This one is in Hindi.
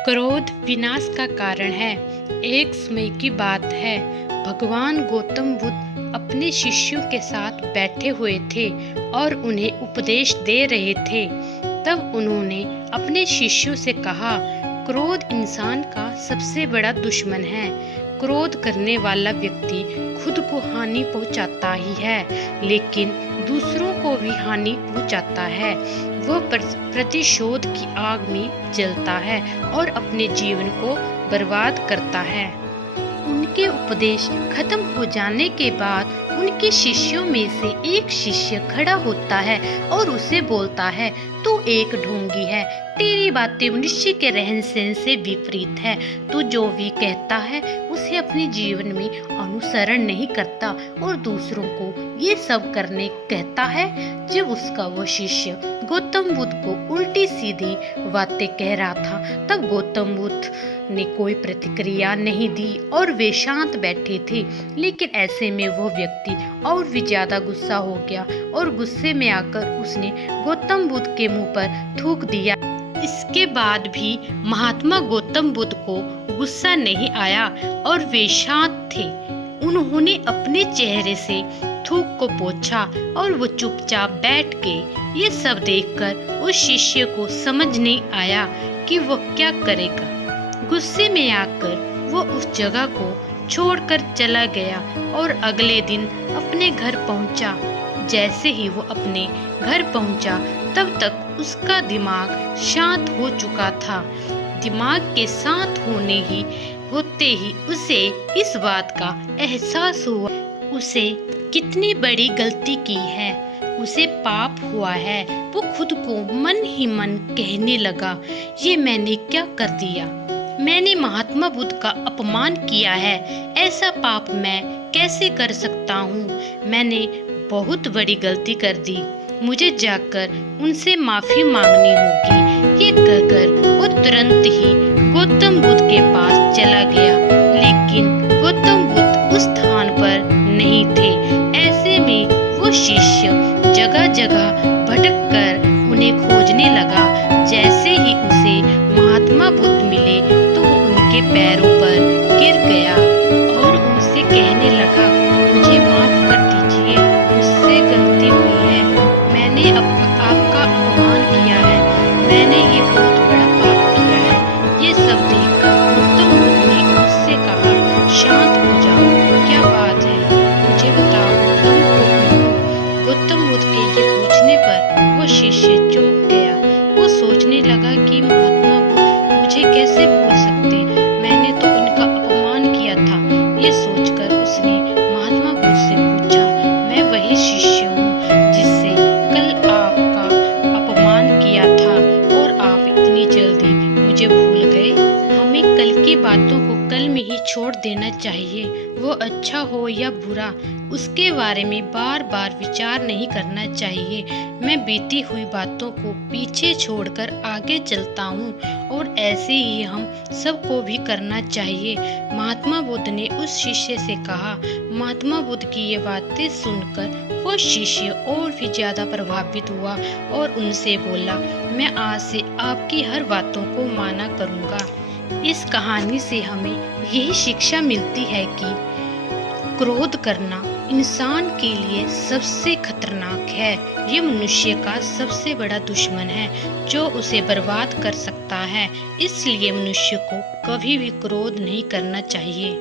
क्रोध विनाश का कारण है। एक समय की बात है, भगवान गौतम बुद्ध अपने शिष्यों के साथ बैठे हुए थे और उन्हें उपदेश दे रहे थे। तब उन्होंने अपने शिष्यों से कहा, क्रोध इंसान का सबसे बड़ा दुश्मन है। क्रोध करने वाला व्यक्ति खुद को हानि पहुंचाता ही है, लेकिन दूसरों को भी हानि पहुंचाता है। वह प्रतिशोध की आग में जलता है और अपने जीवन को बर्बाद करता है। उनके उपदेश खत्म हो जाने के बाद उनके शिष्यों में से एक शिष्य खड़ा होता है और उसे बोलता है, तू एक ढोंगी है, तेरी बातें मनुष्य के रहन सहन से विपरीत है। तू जो भी कहता है उसे अपने जीवन में अनुसरण नहीं करता और दूसरों को ये सब करने कहता है। जब उसका वो शिष्य गौतम बुद्ध को उल्टी सीधी बातें कह रहा था, तब गौतम बुद्ध ने कोई प्रतिक्रिया नहीं दी और वे शांत बैठे थे। लेकिन ऐसे में वो व्यक्ति और भी ज्यादा गुस्सा हो गया और गुस्से में आकर उसने गौतम बुद्ध के मुंह पर थूक दिया। इसके बाद भी महात्मा गौतम बुद्ध को गुस्सा नहीं आया और वे शांत थे। उन्होंने अपने चेहरे से थूक को पोंछा और वो चुपचाप बैठ गए। ये सब देखकर उस शिष्य को समझ नहीं आया कि वो क्या करेगा। गुस्से में आकर वो उस जगह को छोड़कर चला गया और अगले दिन अपने घर पहुंचा। जैसे ही वो अपने घर पहुंचा, तब तक उसका दिमाग शांत हो चुका था। दिमाग के शांत होते ही उसे इस बात का एहसास हुआ उसे कितनी बड़ी गलती की है, उसे पाप हुआ है। वो खुद को मन ही मन कहने लगा, ये मैंने क्या कर दिया? मैंने महात्मा बुद्ध का अपमान किया है। ऐसा पाप मैं कैसे कर सकता हूँ? मैंने बहुत बड़ी गलती कर दी। मुझे जाकर उनसे माफी मांगनी होगी। ये कहकर वो तुरंत ही गौतम बुद्ध के पास चला गया, लेकिन गौतम बुद्ध उस स्थान पर नहीं थे। ऐसे में वो शिष्य जगह जगह भटक कर उन्हें खोजने लगा। जैसे ही उसे महात्मा बुद्ध मिले तो वो उनके पैरों पर गिर गया और उनसे कहने लगा, मुझे माफ कर दीजिए, मुझसे गलती हुई है। मैंने आपका अपमान किया है। मैंने ये बहुत बड़ा पाप किया है। ये सब देखकर गौतम बुद्ध ने उससे कहा, शांत हो जाओ, क्या बात है, मुझे बताओ, तुम कौन हो? गौतम बुद्ध के ये पूछने पर वो शिष्य चौंक गया। वो सोचने लगा कि महात्मा बुद्ध मुझे कैसे भूल सकते? मैंने तो उनका अपमान किया था। ये सोचकर उसने महात्मा बुद्ध से पूछा, मैं वही शिष्य हूँ जिससे कल आपका अपमान किया था और आप इतनी जल्दी मुझे भूल गए? हमें कल की बातों को कल में ही छोड़ देना चाहिए। वो अच्छा हो या बुरा, उसके बारे में बार बार विचार नहीं करना चाहिए। मैं बीती हुई बातों को पीछे छोड़कर आगे चलता हूँ और ऐसे ही हम सबको भी करना चाहिए। महात्मा बुद्ध ने उस शिष्य से कहा। महात्मा बुद्ध की ये बातें सुनकर वो शिष्य और भी ज्यादा प्रभावित हुआ और उनसे बोला, मैं आज से आपकी हर बातों को माना करूँगा। इस कहानी से हमें यही शिक्षा मिलती है कि क्रोध करना इंसान के लिए सबसे खतरनाक है। ये मनुष्य का सबसे बड़ा दुश्मन है जो उसे बर्बाद कर सकता है। इसलिए मनुष्य को कभी भी क्रोध नहीं करना चाहिए।